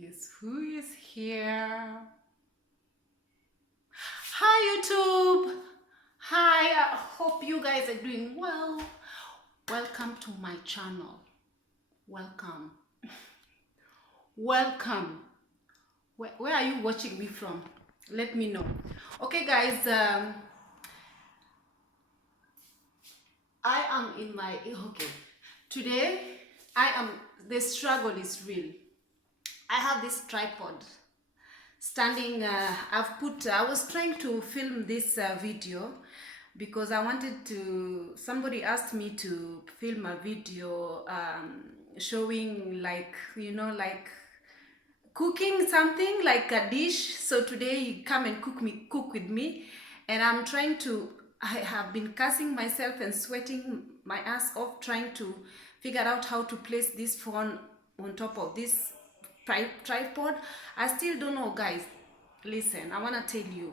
Yes, who is here? Hi, YouTube. Hi, I hope you guys are doing well. Welcome to my channel. Welcome. Welcome. Where are you watching me from? Let me know. Okay, guys, I am in my, okay. Today, the struggle is real. I have this tripod standing. I was trying to film this video because I wanted to, somebody asked me to film a video showing, like, like cooking something like a dish. So today you come and cook with me, and I have been cursing myself and sweating my ass off trying to figure out how to place this phone on top of this tripod. I still don't know, guys. Listen, I want to tell you,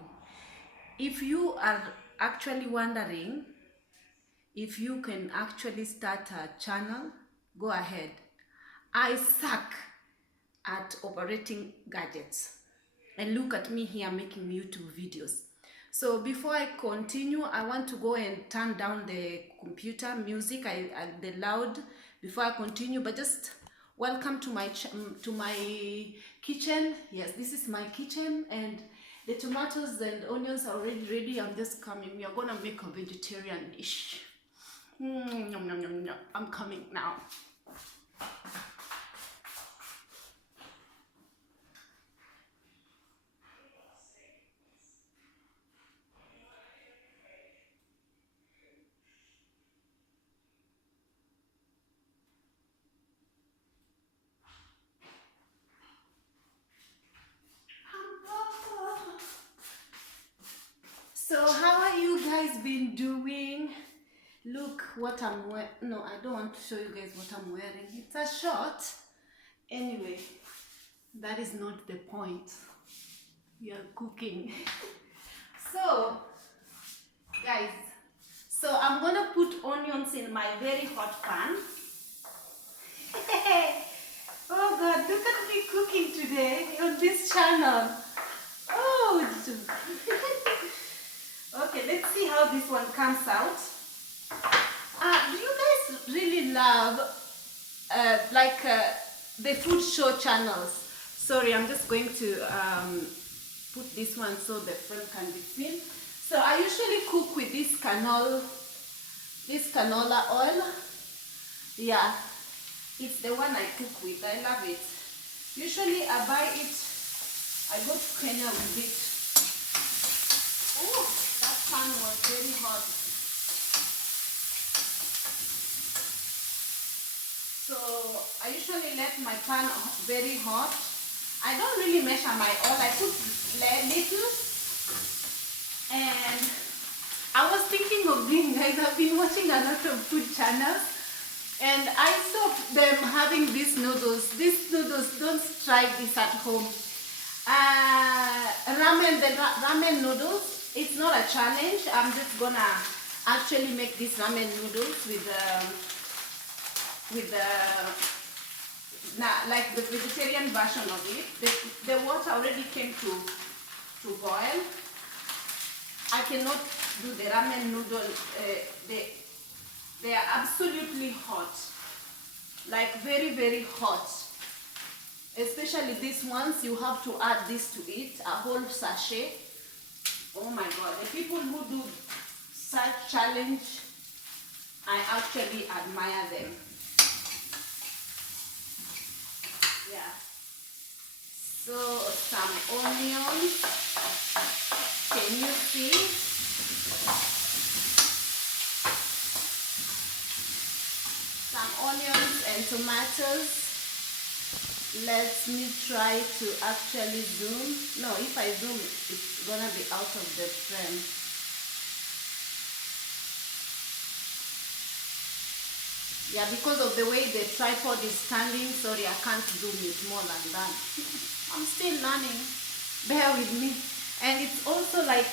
if you are actually wondering if you can actually start a channel, go ahead. I suck at operating gadgets, and look at me here making YouTube videos. So before I continue, I want to go and turn down the computer music, the loud, before I continue. But just welcome to my kitchen. Yes, this is my kitchen, and the tomatoes and onions are already ready. I'm just coming. We are gonna make a vegetarian dish. Yum, yum, yum, yum. I'm coming now. So how are you guys been doing? Look what I'm wearing. No, I don't want to show you guys what I'm wearing. It's a short. Anyway, that is not the point. We are cooking. So, guys, so I'm gonna put onions in my very hot pan. Oh God, look at me cooking today on this channel. Oh, okay, let's see how this one comes out. Do you guys really love the food show channels? Sorry, I'm just going to put this one so the front can be seen. So I usually cook with this canola oil. Yeah, it's the one I cook with. I love it. Usually I buy it, I go to Kenya with it. Oh, that pan was very hot. So I usually let my pan very hot. I don't really measure my oil. I put little. And I was thinking of doing, guys, I've been watching a lot of food channels, and I saw them having these noodles. These noodles, don't try this at home. Ramen noodles. It's not a challenge. I'm just gonna actually make these ramen noodles with like the vegetarian version of it. The water already came to boil. I cannot do the ramen noodle. They are absolutely hot, like very, very hot. Especially these ones, you have to add this to it, a whole sachet. Oh my God, the people who do such challenge, I actually admire them. Yeah. So some onions. Can you see? Some onions and tomatoes. Let me try to actually zoom. No, if I zoom, it's gonna be out of the frame. Yeah, because of the way the tripod is standing, sorry, I can't zoom it more than that. I'm still learning. Bear with me. And it's also like,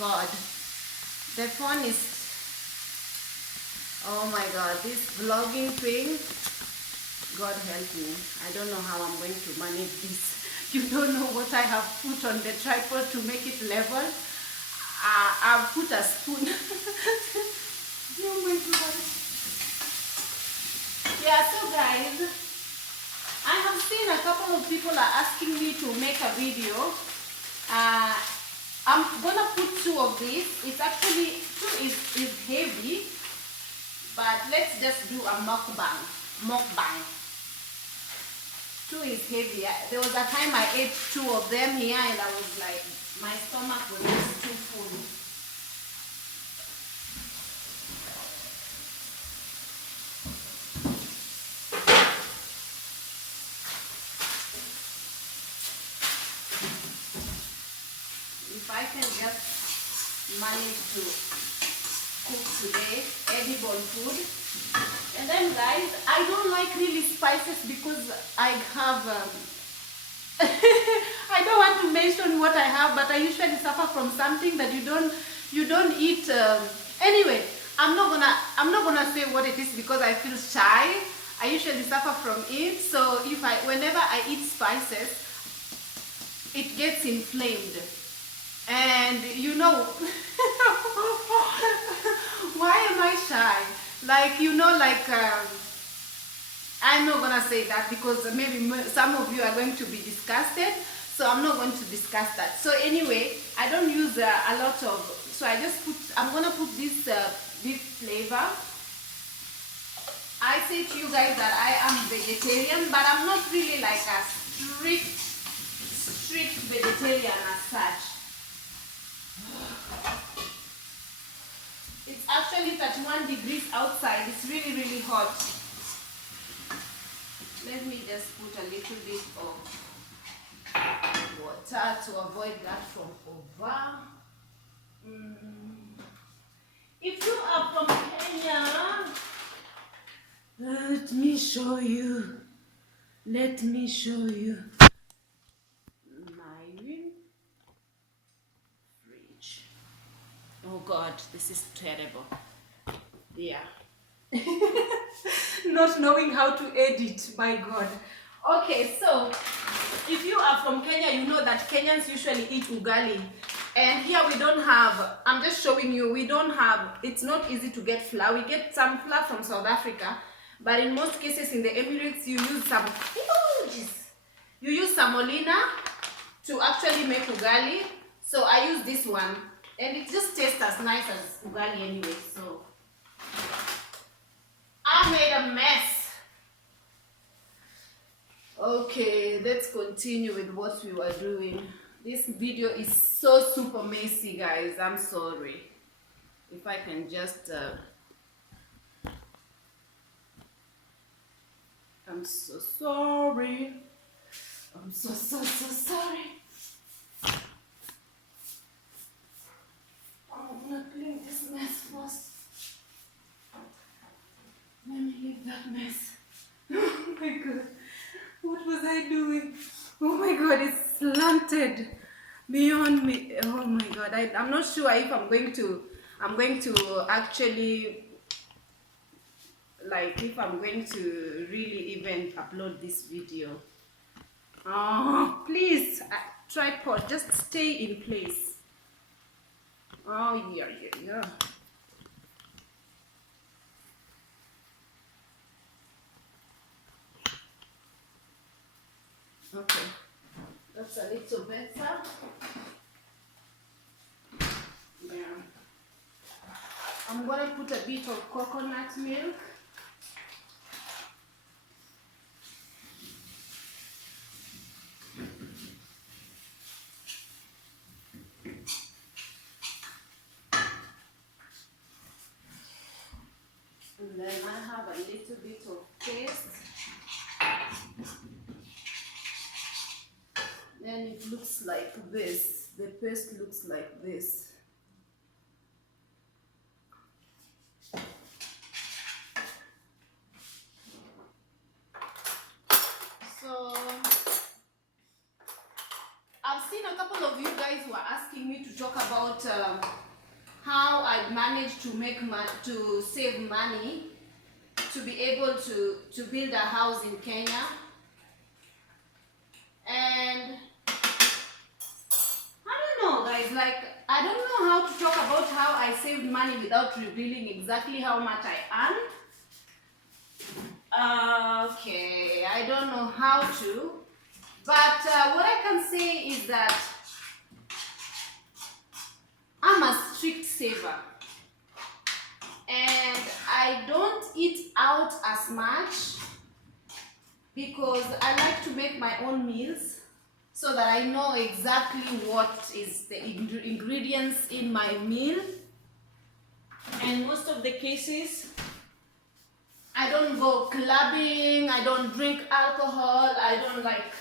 God, the phone is, oh my God, this vlogging thing, God help me. I don't know how I'm going to manage this. You don't know what I have put on the tripod to make it level. I've put a spoon. Oh my God. Yeah, so guys, I have seen a couple of people are asking me to make a video. I'm gonna put 2 of these. It's actually 2 is heavy, but let's just do a mukbang. Mukbang. 2 is heavy. There was a time I ate 2 of them here, and I was like, my stomach was just too full. If I can just manage to cook today edible food. And then guys, I don't like really spices because I have I don't want to mention what I have, but I usually suffer from something that you don't eat. Anyway, I'm not gonna say what it is because I feel shy. I usually suffer from it, so whenever I eat spices, it gets inflamed. And you know, why am I shy? Like, you know, like, I'm not gonna say that because maybe some of you are going to be disgusted, so I'm not going to discuss that. So anyway, I don't use a lot of, so I'm gonna put this beef flavor. I say to you guys that I am vegetarian, but I'm not really like a strict vegetarian as such. It's actually 31 degrees outside. It's really, really hot. Let me just put a little bit of water to avoid that from over. If you are from Kenya, let me show you. Let me show you my fridge. Oh God, this is terrible. Yeah. Not knowing how to edit, my God. Okay, so if you are from Kenya, you know that Kenyans usually eat ugali. And here we don't have, I'm just showing you, we don't have, it's not easy to get flour. We get some flour from South Africa, but in most cases in the Emirates, you use some, you use semolina to actually make ugali. So I use this one, and it just tastes as nice as ugali anyway, so. I made a mess. Okay, let's continue with what we were doing. This video is so super messy, guys. I'm sorry. If I can just I'm so sorry. I'm so sorry. I'm gonna clean this mess first. Let me leave that mess. Oh my God. What was I doing? Oh my God, it's slanted beyond me. Oh my God, I'm not sure if I'm going to actually, like, if I'm going to really even upload this video. Oh, please, tripod, just stay in place. Oh, yeah. Okay, that's a little better. Yeah. I'm gonna put a bit of coconut milk. And then I have a little bit of paste. Then it looks like this. The paste looks like this. So I've seen a couple of you guys who are asking me to talk about how I managed to save money to be able to build a house in Kenya. And I don't know, guys, like, I don't know how to talk about how I saved money without revealing exactly how much I earn. Okay, I don't know how to, but what I can say is that I'm a strict saver, and I don't eat out as much because I like to make my own meals so that I know exactly what is the ingredients in my meal. And most of the cases, I don't go clubbing, I don't drink alcohol, I don't like,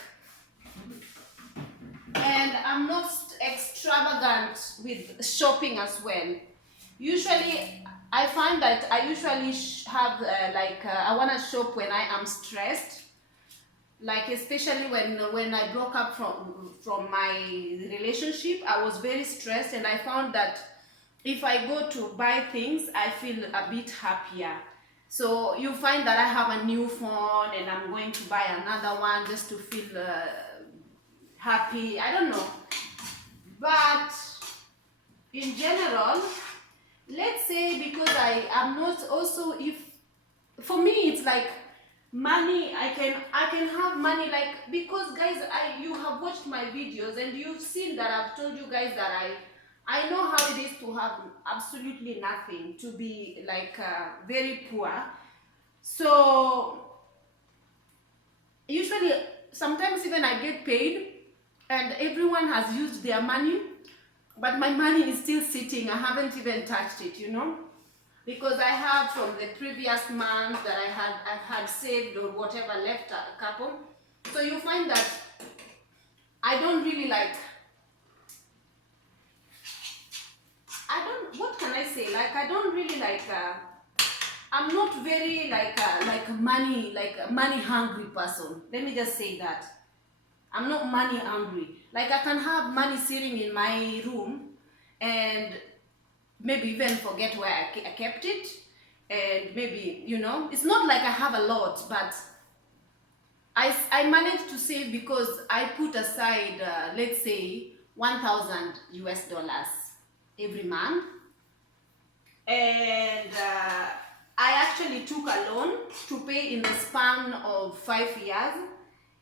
and I'm not extravagant with shopping as well. Usually, I find that I usually have I want to shop when I am stressed, like especially when I broke up from my relationship. I was very stressed, and I found that if I go to buy things, I feel a bit happier. So you find that I have a new phone and I'm going to buy another one just to feel happy. I don't know. But in general, let's say, because I am not also, if for me it's like money, I can have money, like, because guys, you have watched my videos and you've seen that I've told you guys that I know how it is to have absolutely nothing, to be like very poor. So usually, sometimes even I get paid and everyone has used their money, but my money is still sitting. I haven't even touched it, you know, because I have from the previous month that I've had saved or whatever left a couple. So you find that I don't really like, what can I say? Like, I don't really like, I'm not very like a money hungry person. Let me just say that. I'm not money hungry. Like, I can have money sitting in my room and maybe even forget where I kept it. And maybe, you know, it's not like I have a lot, but I managed to save because I put aside, let's say, 1,000 US dollars every month. And I actually took a loan to pay in the span of 5 years.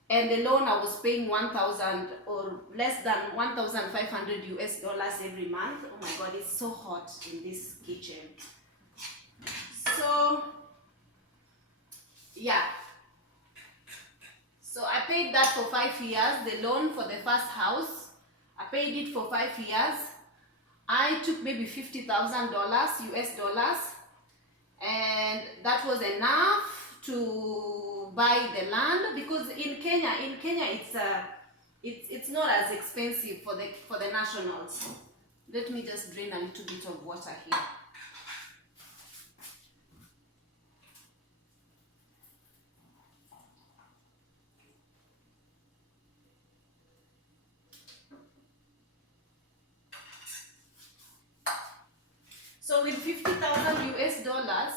And the loan I was paying 1,000 or less than 1,500 US dollars every month. Oh my God, it's so hot in this kitchen. So, yeah. So I paid that for 5 years, the loan for the first house. I paid it for 5 years. I took maybe $50,000 US dollars, and that was enough to buy the land, because in Kenya it's not as expensive for the nationals. Let me just drain a little bit of water here. So with 50,000 US dollars,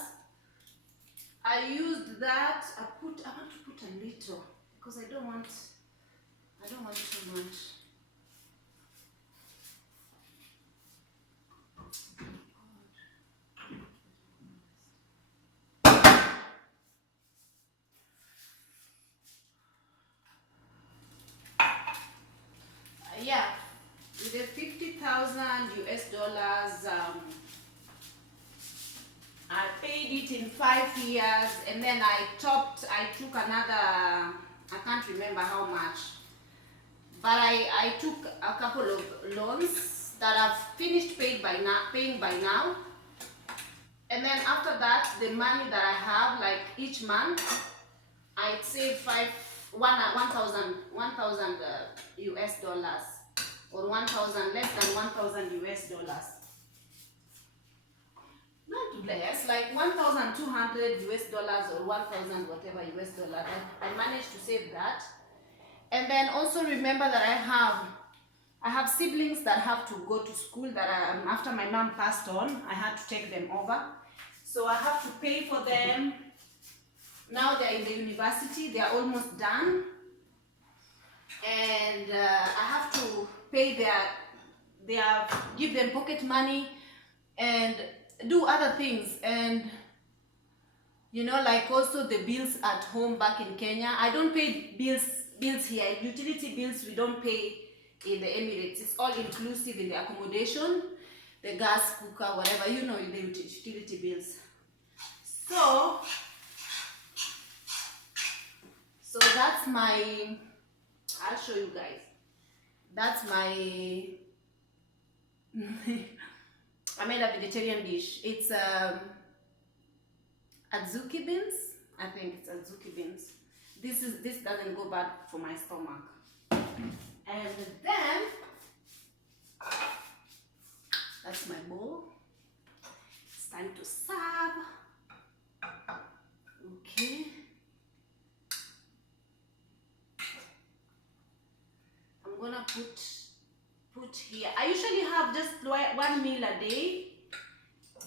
I used that. I want to put a little because I don't want too much. Yeah, with the 50,000 US dollars, I paid it in 5 years, and then I took another, I can't remember how much, but I took a couple of loans that I've finished paying by now. And then after that, the money that I have, like each month, I'd save 1,000 US dollars, or 1,000, less than 1,000 US dollars. Not less, like 1,200 US dollars or 1,000 whatever US dollars. I managed to save that. And then also remember that I have siblings that have to go to school, that after my mom passed on, I had to take them over. So I have to pay for them. Now they're in the university, they're almost done, and I have to pay their give them pocket money and do other things, and you know, like also the bills at home back in Kenya. I don't pay bills here. Utility bills we don't pay in the Emirates. It's all inclusive in the accommodation, the gas cooker, whatever, you know, the utility bills. So that's my, I'll show you guys. That's my I made a vegetarian dish. It's adzuki beans. I think it's adzuki beans. This doesn't go bad for my stomach. And then that's my bowl. It's time to serve. Okay. I'm gonna put here. I usually have just one meal a day,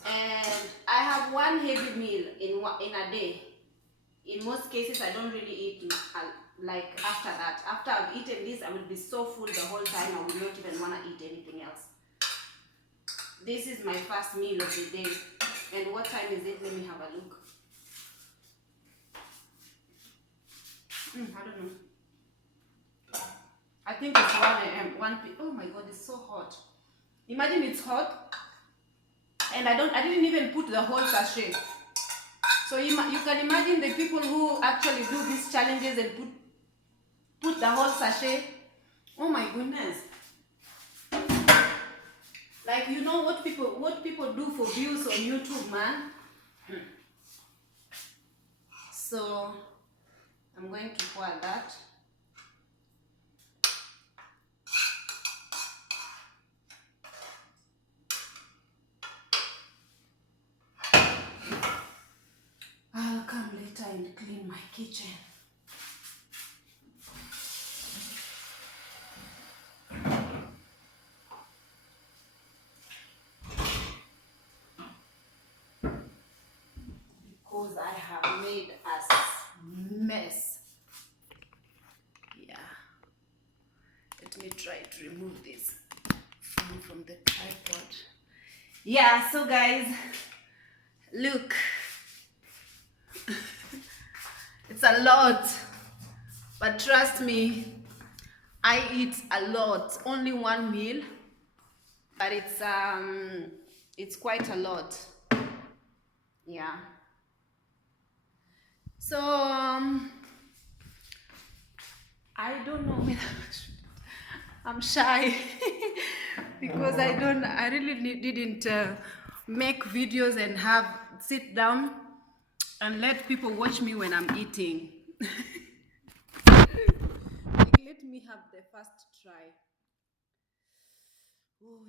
and I have one heavy meal in a day. In most cases, I don't really eat like after that. After I've eaten this, I will be so full the whole time, I will not even want to eat anything else. This is my first meal of the day. And what time is it? Let me have a look. I don't know. I think it's 1 a.m. 1 p.m. Oh my god, it's so hot. Imagine it's hot and I didn't even put the whole sachet. So you can imagine the people who actually do these challenges and put the whole sachet. Oh my goodness. Like, you know what people do for views on YouTube, man. So I'm going to pour that. I'll come later and clean my kitchen. Because I have made a mess. Yeah. Let me try to remove this from the tripod. Yeah, so guys, look. It's a lot, but trust me, I eat a lot. Only one meal, but it's quite a lot. Yeah. So I don't know whether I'm shy because I really didn't make videos and sit down and let people watch me when I'm eating. Like, let me have the first try. Oh,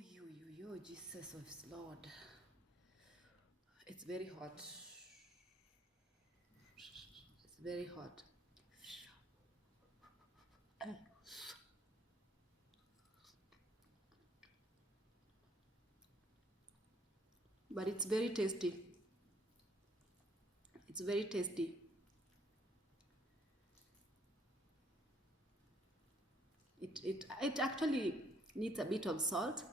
Jesus of Lord. It's very hot. It's very hot. But it's very tasty. It's very tasty. It actually needs a bit of salt.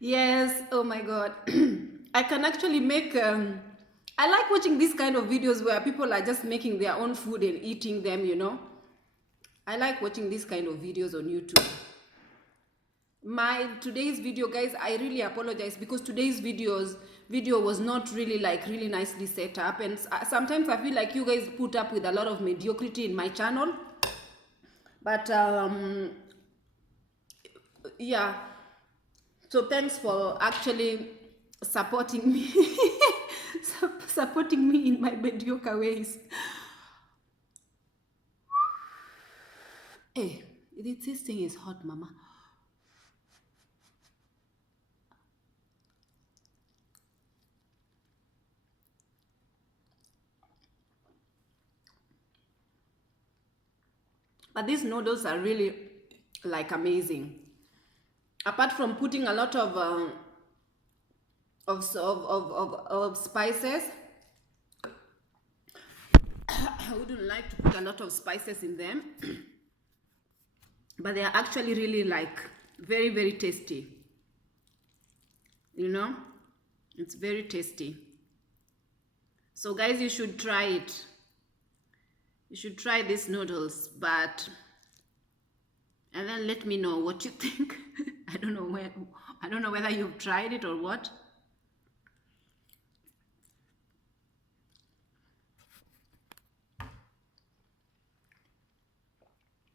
Yes, oh my god. I can actually make I like watching these kind of videos where people are just making their own food and eating them, you know. I like watching these kind of videos on YouTube. Today's video, guys, I really apologize because today's video was not really really nicely set up, and sometimes I feel like you guys put up with a lot of mediocrity in my channel. But yeah, so thanks for actually supporting me supporting me in my mediocre ways. Hey, this thing is hot, mama. But these noodles are really like amazing. Apart from putting a lot of spices, I wouldn't like to put a lot of spices in them, but they are actually really like very, very tasty. You know, it's very tasty. So guys, you should try it. You should try these noodles, and then let me know what you think. I don't know whether you've tried it or what.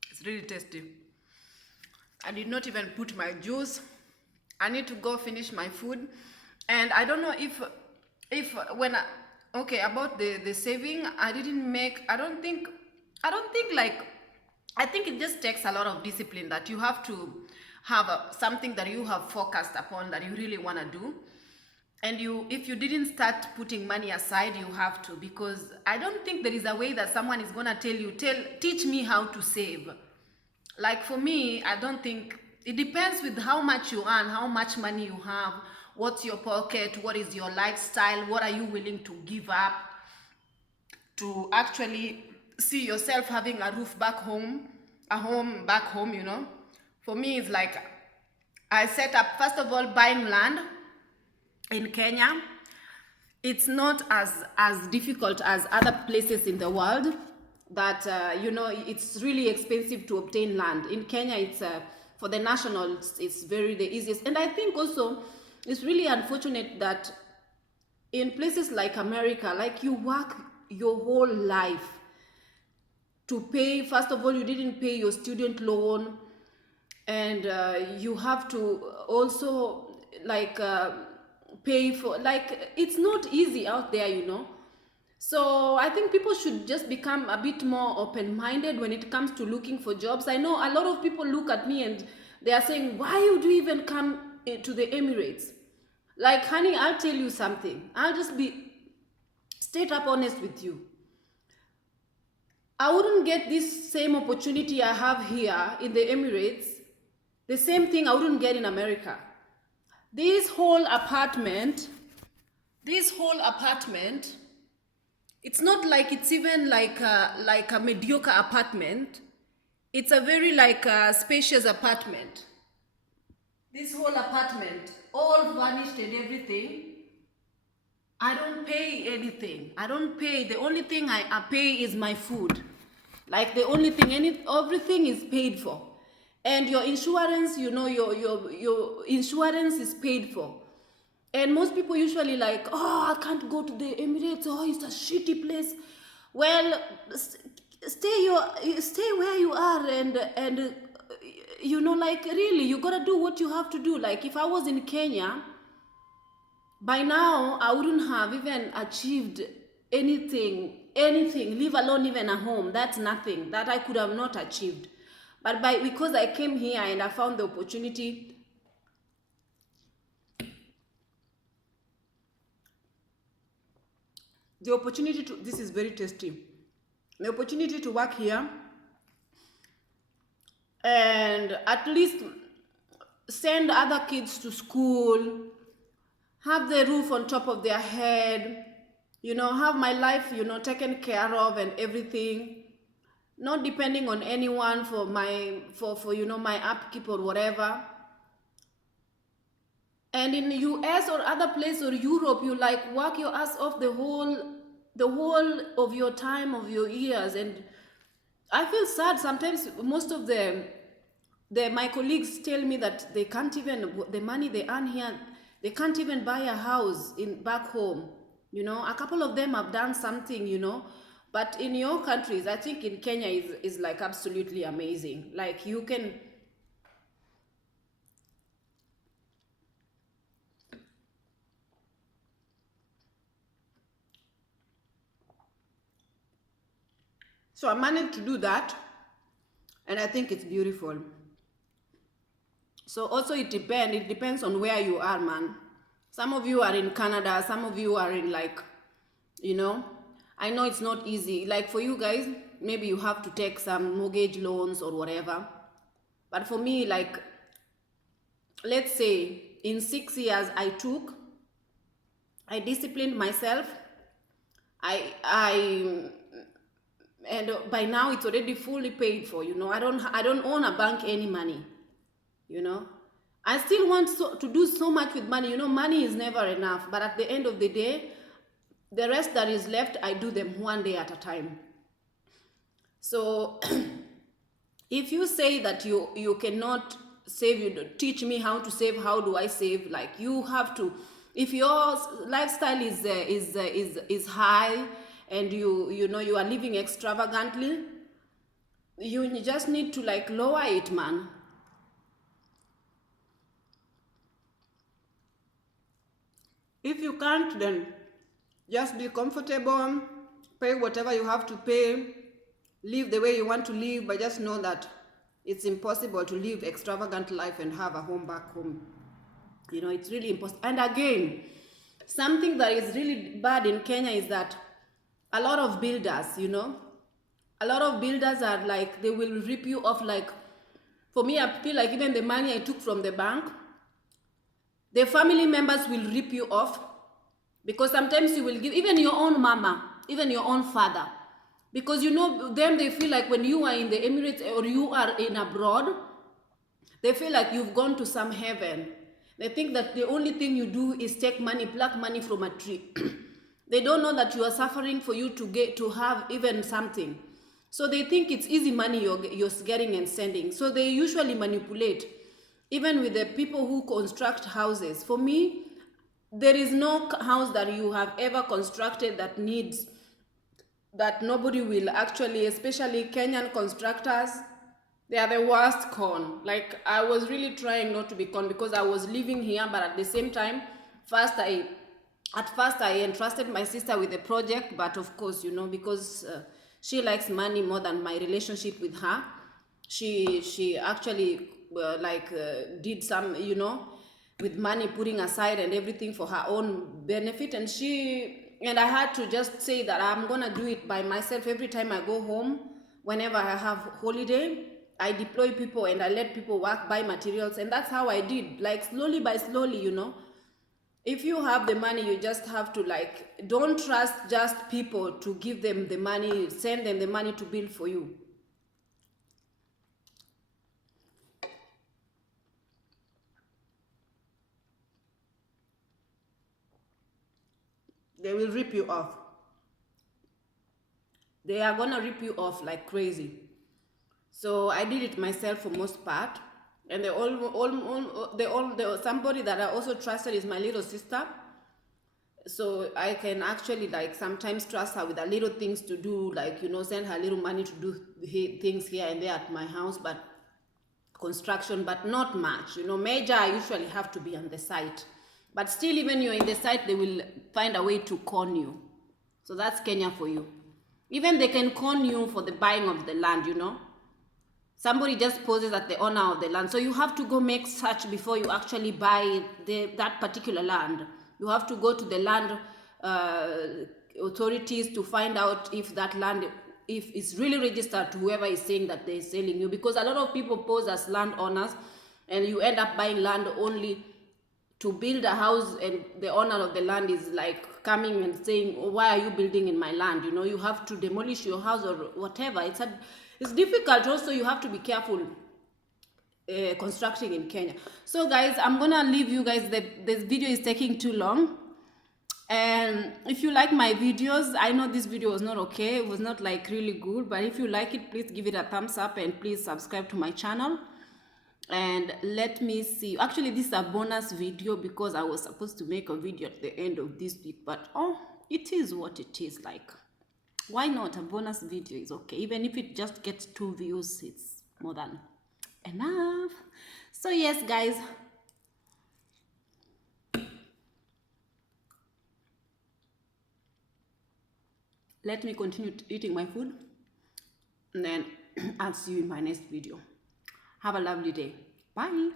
It's really tasty. I did not even put my juice. I need to go finish my food. And I don't know if when I, okay, about the saving, I don't think like, I think it just takes a lot of discipline, that you have to have something that you have focused upon, that you really want to do. And if you didn't start putting money aside, you have to, because I don't think there is a way that someone is going to teach me how to save. Like for me, I don't think, it depends with how much you earn, how much money you have, what's your pocket, what is your lifestyle, what are you willing to give up to actually see yourself having a roof back home, a home back home, you know. For me, it's like, I set up, first of all, buying land in Kenya. It's not as difficult as other places in the world, that you know, it's really expensive to obtain land. In Kenya, it's for the nationals, it's very the easiest. And I think also it's really unfortunate that in places like America, like, you work your whole life to pay, first of all, you didn't pay your student loan, and you have to also like pay for, like, it's not easy out there, you know. So I think people should just become a bit more open-minded when it comes to looking for jobs. I know a lot of people look at me and they are saying, why would you even come to the Emirates? Like, honey, I'll tell you something. I'll just be straight up honest with you. I wouldn't get this same opportunity I have here in the Emirates, the same thing I wouldn't get in America. This whole apartment, it's not like it's even like a mediocre apartment. It's a very like spacious apartment. This whole apartment, all furnished and everything. I don't pay anything. I don't pay. The only thing I pay is my food. Like, the only thing, everything is paid for. And your insurance, you know, your insurance is paid for. And most people usually like, oh, I can't go to the Emirates. Oh, it's a shitty place. Well, stay where you are, and you know, like, really, you gotta do what you have to do. Like, if I was in Kenya, by now I wouldn't have even achieved anything, leave alone even a home. That's nothing that I could have not achieved. But because I came here and I found the opportunity. This is very tasty. The opportunity to work here and at least send other kids to school, have the roof on top of their head, you know, have my life, you know, taken care of and everything, not depending on anyone for you know, my upkeep or whatever. And in the US or other place or Europe, you like work your ass off the whole of your time, of your years. And I feel sad sometimes. Most of my colleagues tell me that they can't even, the money they earn here, they can't even buy a house back home. You know, a couple of them have done something, you know, but in your countries, I think in Kenya is like absolutely amazing. Like, you can. So I managed to do that, and I think it's beautiful. So also it depends on where you are, man. Some of you are in Canada, some of you are in, like, you know, I know it's not easy. Like for you guys, maybe you have to take some mortgage loans or whatever. But for me, like, let's say in 6 years, I disciplined myself. I and by now it's already fully paid for. I don't own a bank any money. I still want to do so much with money. Money is never enough. But at the end of the day, the rest that is left, I do them one day at a time. So if you say that you cannot save, you teach me how to save, how do I save? Like, you have to, if your lifestyle is high and you are living extravagantly, you just need to like lower it, man. If you can't, then just be comfortable, pay whatever you have to pay, live the way you want to live, but just know that it's impossible to live extravagant life and have a home back home. It's really impossible. And again, something that is really bad in Kenya is that a lot of builders, a lot of builders are like, they will rip you off. Like, for me, I feel like even the money I took from the bank, the family members will rip you off, because sometimes you will give even your own mama, even your own father, because them, they feel like when you are in the Emirates or you are in abroad, they feel like you've gone to some heaven. They think that the only thing you do is take money, pluck money from a tree. They don't know that you are suffering for you to have even something. So they think it's easy money you're getting and sending. So they usually manipulate, even with the people who construct houses. For me, there is no house that you have ever constructed that nobody will actually, especially Kenyan constructors, they are the worst con. Like, I was really trying not to be con because I was living here, but at the same time, at first I entrusted my sister with the project, but of course, because she likes money more than my relationship with her, she actually did some, with money, putting aside and everything for her own benefit, and I had to just say that I'm gonna do it by myself. Every time I go home, whenever I have holiday, I deploy people and I let people work, buy materials, and that's how I did, like slowly by slowly, If you have the money, you just have to don't trust just people to give them the money, send them the money to build for you. They will rip you off. They are gonna rip you off like crazy. So I did it myself for most part, and somebody that I also trusted is my little sister. So I can actually sometimes trust her with a little things to do, send her little money to do things here and there at my house, but construction, but not much. Major, I usually have to be on the site, but still, even you're in the site, they will find a way to con you. So that's Kenya for you. Even they can con you for the buying of the land. Somebody just poses at the owner of the land, so you have to go make search before you actually buy that particular land. You have to go to the land authorities to find out if that land, if it's really registered to whoever is saying that they're selling you, because a lot of people pose as landowners and you end up buying land only to build a house, and the owner of the land is coming and saying, oh, why are you building in my land? You have to demolish your house or whatever. It's difficult. Also, you have to be careful constructing in Kenya. So guys, I'm gonna leave you guys. This video is taking too long, and if you like my videos, I know this video was not okay, it was not really good, but if you like it, please give it a thumbs up and please subscribe to my channel. And let me see, actually this is a bonus video because I was supposed to make a video at the end of this week, but it is what it is. Why not? A bonus video is okay. Even if it just gets 2 views, it's more than enough. So yes guys, let me continue eating my food, and then I'll see you in my next video. Have a lovely day. Bye.